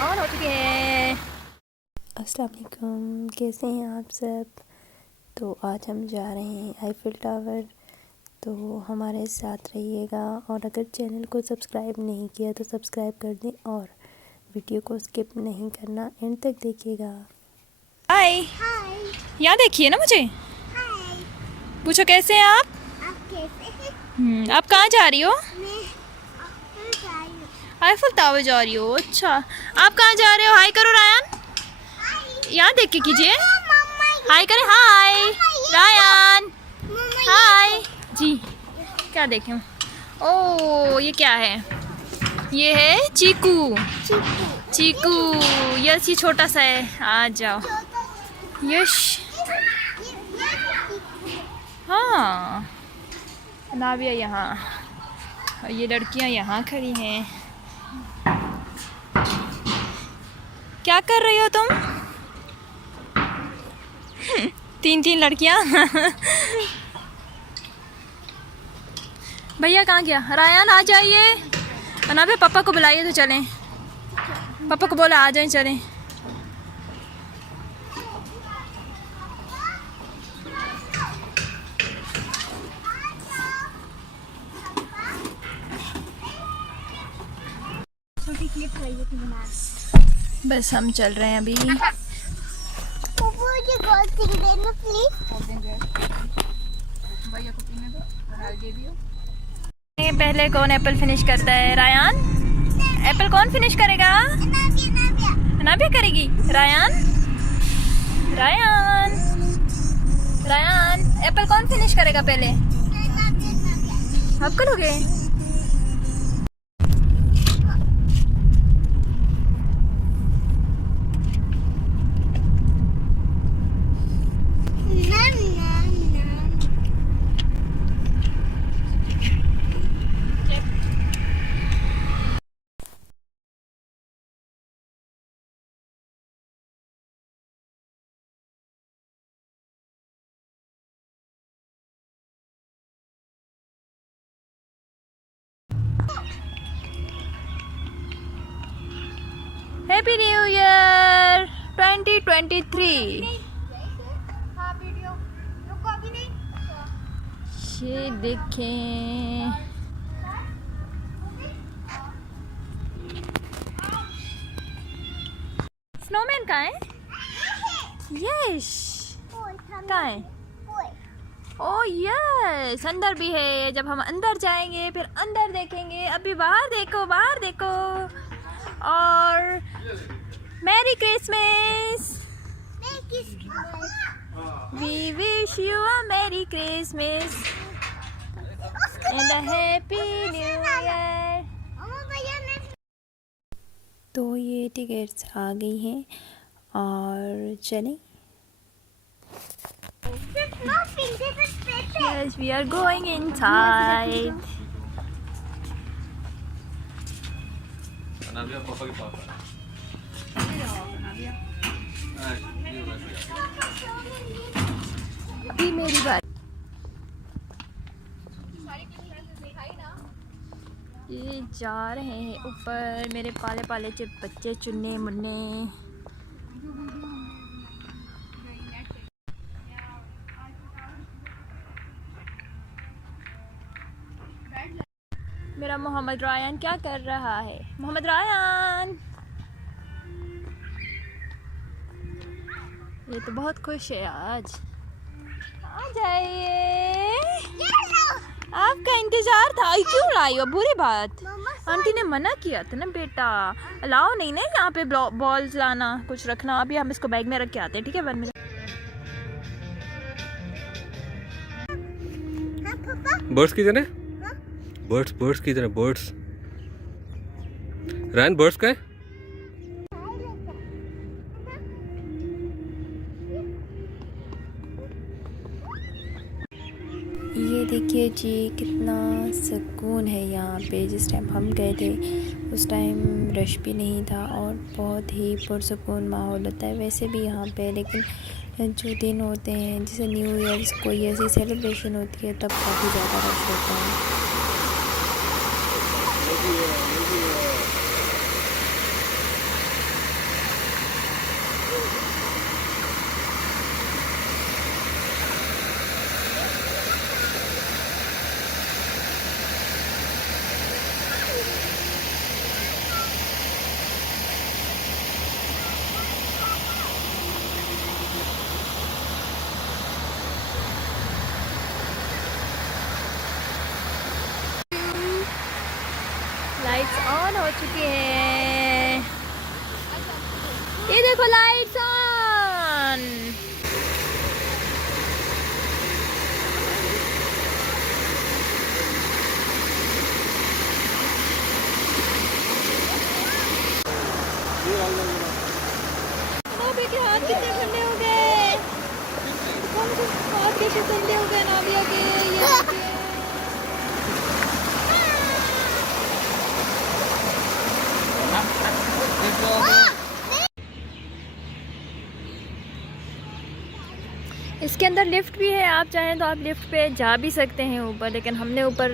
On हो चुके हैं। अस्सलाम वालेकुम, कैसे हैं आप सब। तो आज हम जा रहे हैं आईफिल टावर। तो हमारे साथ रहिएगा और अगर चैनल को सब्सक्राइब नहीं किया तो सब्सक्राइब कर दें और वीडियो को स्किप नहीं करना, एंड तक देखिएगा। हाय। यहाँ देखिए ना मुझे। पूछो कैसे हैं आप। आप कहाँ जा रही हो। आईफिल टावर जा रही हो। अच्छा, आप कहाँ जा रहे हो। हाय करो रायन। यहाँ देख के कीजिए। हाय करें। हाय रायन। हाय जी। क्या देखें। ओ ये क्या है। ये है चीकू। चीकू यस, ये छोटा सा है। आ जाओ। यश। हाँ नाविया यहाँ और ये लड़कियाँ यहाँ खड़ी हैं। क्या कर रही हो तुम। तीन तीन लड़कियाँ। भैया कहाँ गया। रायन आ जाइए। नाविया पापा को बुलाइए तो चलें। पापा को बोला आ जाएं चलें। बस हम चल रहे हैं अभी। पहले कौन एप्पल फिनिश करता है। रायन एप्पल कौन फिनिश करेगा। नाबिया करेगी। रायन रायन रायन एप्पल कौन फिनिश करेगा पहले। आप करोगे। Happy new year 2023। ये देखें। स्नोमैन कहाँ है। यस कहाँ है। ओ यस अंदर भी है। जब हम अंदर जाएंगे फिर अंदर देखेंगे। अभी बाहर देखो, बाहर देखो। और merry Christmas. We wish you a merry Christmas and a happy new year. तो ये टिकट्स आ गई हैं और चलें। Yes, we are going inside. अभी मेरी बात। ये जा रहे हैं ऊपर मेरे पाले पाले से बच्चे चुन्ने मुन्ने। मेरा मोहम्मद रायन क्या कर रहा है। मोहम्मद रायन ये तो बहुत खुश है आज। आ जाइए। आपका इंतजार था। क्यों लाई हो। बुरी बात। आंटी ने मना किया था ना बेटा। अलाउ नहीं ना यहाँ पे बॉल्स लाना कुछ रखना। अभी हम इसको बैग में रख के आते हैं, ठीक है। One minute. बर्ड्स की तरह। बर्ड्स की तरह। बर्ड्स रायन बर्ड्स का है। ये देखिए जी कितना सुकून है यहाँ पे। जिस टाइम हम गए थे उस टाइम रश भी नहीं था और बहुत ही पुरसुकून माहौल होता है वैसे भी यहाँ पे। लेकिन जो दिन होते हैं जैसे न्यू ईयर्स कोई ऐसी सेलिब्रेशन होती है तब काफ़ी ज़्यादा रश होता है। लाइट्स ऑन हो चुकी हैं। ये देखो लाइट्स ऑन। नाबिया के हाथ कितने ठंडे हो गए। हाथ कैसे ठंडे हो गए नाबिया के। ये देखिए। इसके अंदर लिफ्ट भी है, आप चाहें तो आप लिफ्ट पे जा भी सकते हैं ऊपर, लेकिन हमने ऊपर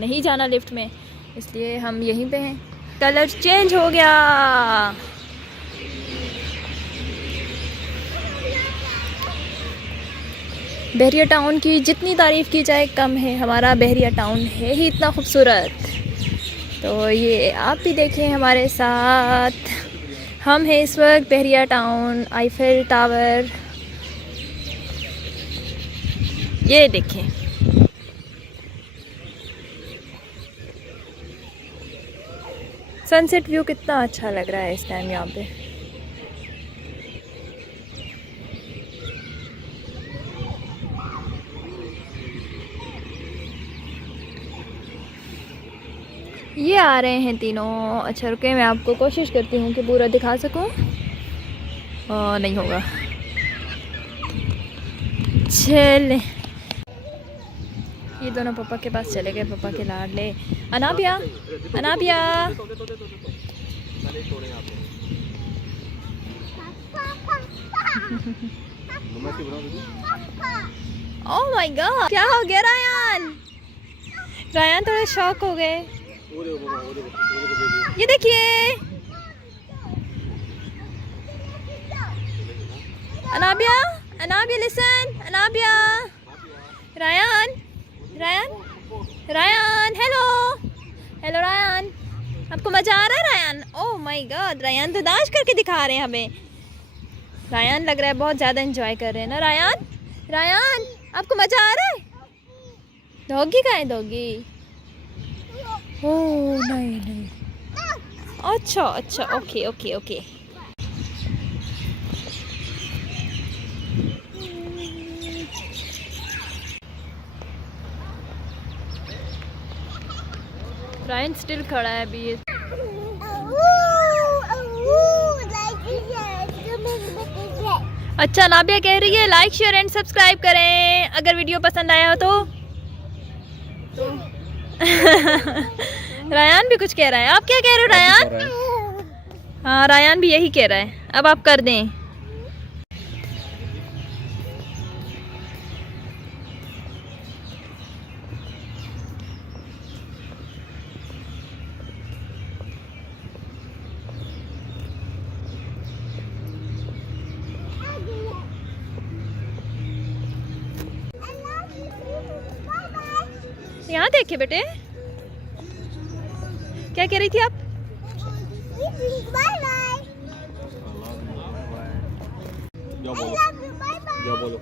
नहीं जाना लिफ्ट में, इसलिए हम यहीं पे हैं। कलर चेंज हो गया। बहरिया टाउन की जितनी तारीफ़ की जाए कम है। हमारा बहरिया टाउन है ही इतना खूबसूरत। तो ये आप भी देखें हमारे साथ। हम हैं इस वक्त बहरिया टाउन, आईफेल टावर, ये देखें। सनसेट व्यू कितना अच्छा लग रहा है इस टाइम यहाँ पे। ये आ रहे हैं तीनों। अच्छा रुके, मैं आपको कोशिश करती हूँ कि पूरा दिखा सकूँ। नहीं होगा। चले, ये दोनों पापा के पास चले गए, पापा के लाडले। Anabia, Anabia. Oh my God, क्या हो गया रायन? रायन थोड़े शॉक हो गए। ये देखिए Anabia, Anabia listen, Anabia. Ryan, Ryan, Ryan, hello, hello Ryan, आपको मजा आ रहा है Ryan? Oh my God, Ryan तो डांस करके दिखा रहे हैं हमें। रायन लग रहा है बहुत ज़्यादा एंजॉय कर रहे हैं ना रायन? रायन आपको मजा आ रहा है? डॉगी का है डॉगी? ओह नहीं नहीं, अच्छा अच्छा, okay okay okay. Ryan still खड़ा है अभी। अच्छा, नाबिया कह रही है लाइक शेयर एंड सब्सक्राइब करें अगर वीडियो पसंद आया हो तो। रायन भी कुछ कह रहा है। आप क्या कह रहे हो रायन? हाँ, रायन भी यही कह रहा है। अब आप कर दें। यहाँ देखिए बेटे, क्या कह रही थी आप? क्या बोलो?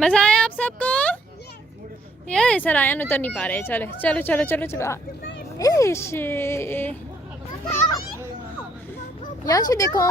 मजा आया आप सबको? ये सर आयन उतर नहीं पा रहे। चलो चलो चलो चलो चलो। इश, यहाँ से देखो,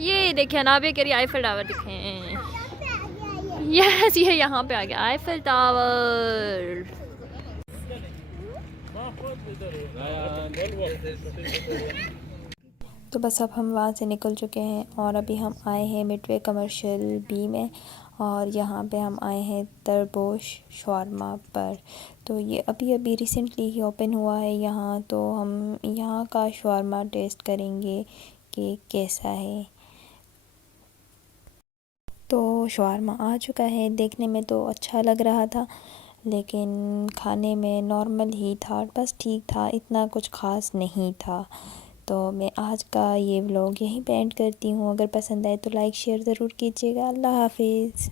ये देखिए नाबिया कह रही आईफेल टावर दिखे। यस, ये यहाँ पे आ गया आईफेल टावर। तो बस अब हम वहाँ से निकल चुके हैं और अभी हम आए हैं मिडवे कमर्शियल बी में, और यहाँ पे हम आए हैं तरबोश शॉर्मा पर। तो ये अभी अभी रिसेंटली ही ओपन हुआ है यहाँ, तो हम यहाँ का शॉर्मा टेस्ट करेंगे कि कैसा है। तो शॉर्मा आ चुका है। देखने में तो अच्छा लग रहा था, लेकिन खाने में नॉर्मल ही था, बस ठीक था, इतना कुछ ख़ास नहीं था। तो मैं आज का ये व्लॉग यहीं पे एंड करती हूँ। अगर पसंद आए तो लाइक शेयर ज़रूर कीजिएगा। अल्लाह हाफिज़।